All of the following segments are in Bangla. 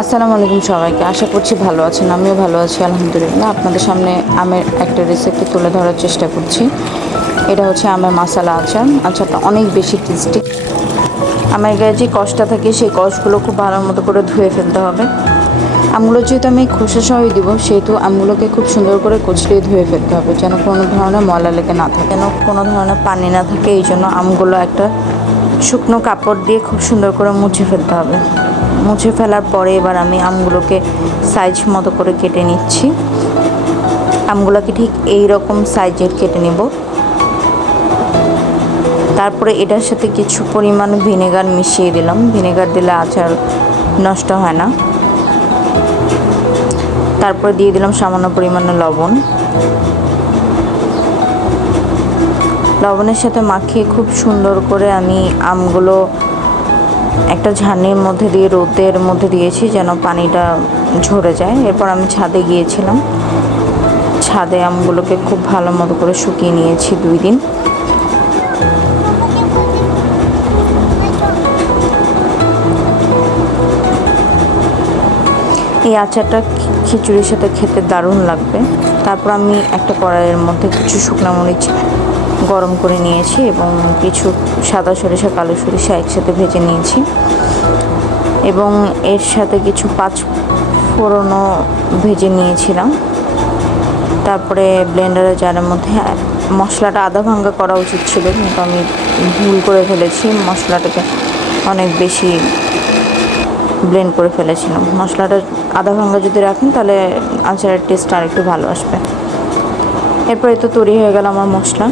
আসসালামু আলাইকুম সবাইকে। আশা করছি ভালো আছেন, আমিও ভালো আছি আলহামদুলিল্লাহ। আপনাদের সামনে আমের একটা রেসিপি তুলে ধরার চেষ্টা করছি। এটা হচ্ছে আমের মশলা আচার। আচারটা অনেক বেশি টেস্টি। আমের গায়ে যে কষটা থাকে সেই কষগুলো খুব ভালো মতো করে ধুয়ে ফেলতে হবে। আমগুলো যেহেতু আমি খোসা সহই দিব, সেহেতু আমগুলোকে খুব সুন্দর করে কচলিয়ে ধুয়ে ফেলতে হবে, যেন কোনো ধরনের ময়লা লেগে না থাকে, যেন কোনো ধরনের পানি না থাকে। এই জন্য আমগুলো একটা শুকনো কাপড় দিয়ে খুব সুন্দর করে মুছে ফেলতে হবে। মুছে ফেলার পরে এবার আমি আমগুলোকে সাইজ মতো করে কেটে নিচ্ছি। আমগুলোকে ঠিক এই রকম সাইজের কেটে নেব। তারপরে এটার সাথে কিছু পরিমাণ ভিনেগার মিশিয়ে দিলাম। ভিনেগার দিলে আচার নষ্ট হয় না। তারপরে দিয়ে দিলাম সামান্য পরিমাণে লবণ। লবণের সাথে মাখিয়ে খুব সুন্দর করে আমি আমগুলো একটা ঝাড়নির মধ্যে দিয়ে রোদের মধ্যে দিয়েছি, যেন পানিটা ঝরে যায়। এরপর আমি ছাদে গিয়েছিলাম। ছাদে আমগুলোকে খুব ভালো মতো করে শুকিয়ে নিয়েছি 2 দিন। এই আচারটা খিচুড়ির সাথে খেতে দারুণ লাগবে। তারপর আমি একটা কড়াইয়ের মধ্যে কিছু শুকনো মরিচ গরম করে নিয়েছি এবং কিছু সাদা সরিষা কালো সরিষা একসাথে ভেজে নিয়েছি এবং এর সাথে কিছু 5 ফোড়নও ভেজে নিয়েছিলাম। তারপরে ব্লেন্ডারের জারের মধ্যে মশলাটা আধা ভাঙ্গা করা উচিত ছিল, কিন্তু আমি ভুল করে ফেলেছি। মশলাটাকে অনেক বেশি ব্লেন্ড করে ফেলেছিলাম। মশলাটা আধা ভাঙ্গা যদি রাখেন তাহলে আচারের টেস্ট আর একটু ভালো আসবে। এরপরে তো তৈরি হয়ে গেল আমার মশলা।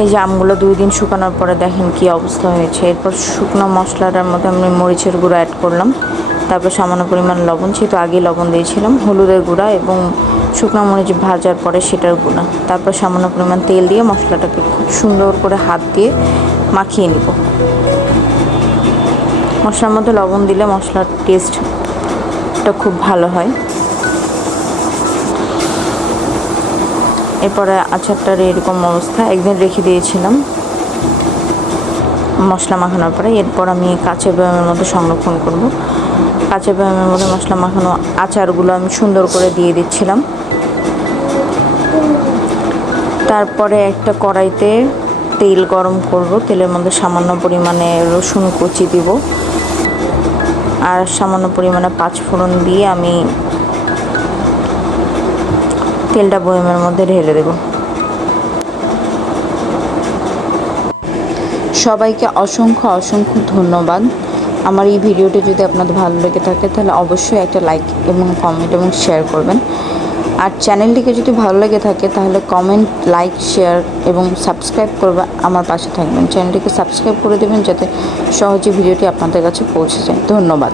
এই যে আমগুলো 2 দিন শুকানোর পরে দেখেন কি অবস্থা হয়েছে। এরপর শুকনো মশলাটার মধ্যে আমি মরিচের গুঁড়া অ্যাড করলাম। তারপর সামান্য পরিমাণ লবণ, যেহেতু আগে লবণ দিয়েছিলাম, হলুদের গুঁড়া এবং শুকনো মরিচ ভাজার পরে সেটার গুঁড়া। তারপর সামান্য পরিমাণ তেল দিয়ে মশলাটাকে খুব সুন্দর করে হাত দিয়ে মাখিয়ে নিব। মশলার মধ্যে লবণ দিলে মশলার টেস্টটা খুব ভালো হয়। এরপরে আচারটার এরকম অবস্থা। একদিন রেখে দিয়েছিলাম মশলা মাখানোর পরে। এরপর আমি কাঁচের বয়ামের মধ্যে সংরক্ষণ করব। কাঁচের বয়ামের মধ্যে মশলা মাখানো আচারগুলো আমি সুন্দর করে দিয়ে দিচ্ছিলাম। তারপরে একটা কড়াইতে তেল গরম করব। তেলের মধ্যে সামান্য পরিমাণে রসুন কুচি দিব আর সামান্য পরিমাণে 5 ফোড়ন দিয়ে আমি তেলটা বয়ামের মধ্যে ঢেলে দেব। সবাইকে অসংখ্য অসংখ্য ধন্যবাদ। আমার এই ভিডিওটি যদি আপনাদের ভালো লেগে থাকে তাহলে অবশ্যই একটা লাইক এবং কমেন্ট এবং শেয়ার করবেন। আর চ্যানেলটিকে যদি ভালো লেগে থাকে তাহলে কমেন্ট, লাইক, শেয়ার এবং সাবস্ক্রাইব করবে, আমার পাশে থাকবেন। চ্যানেলটিকে সাবস্ক্রাইব করে দেবেন যাতে সহজে ভিডিওটি আপনাদের কাছে পৌঁছে যায়। ধন্যবাদ।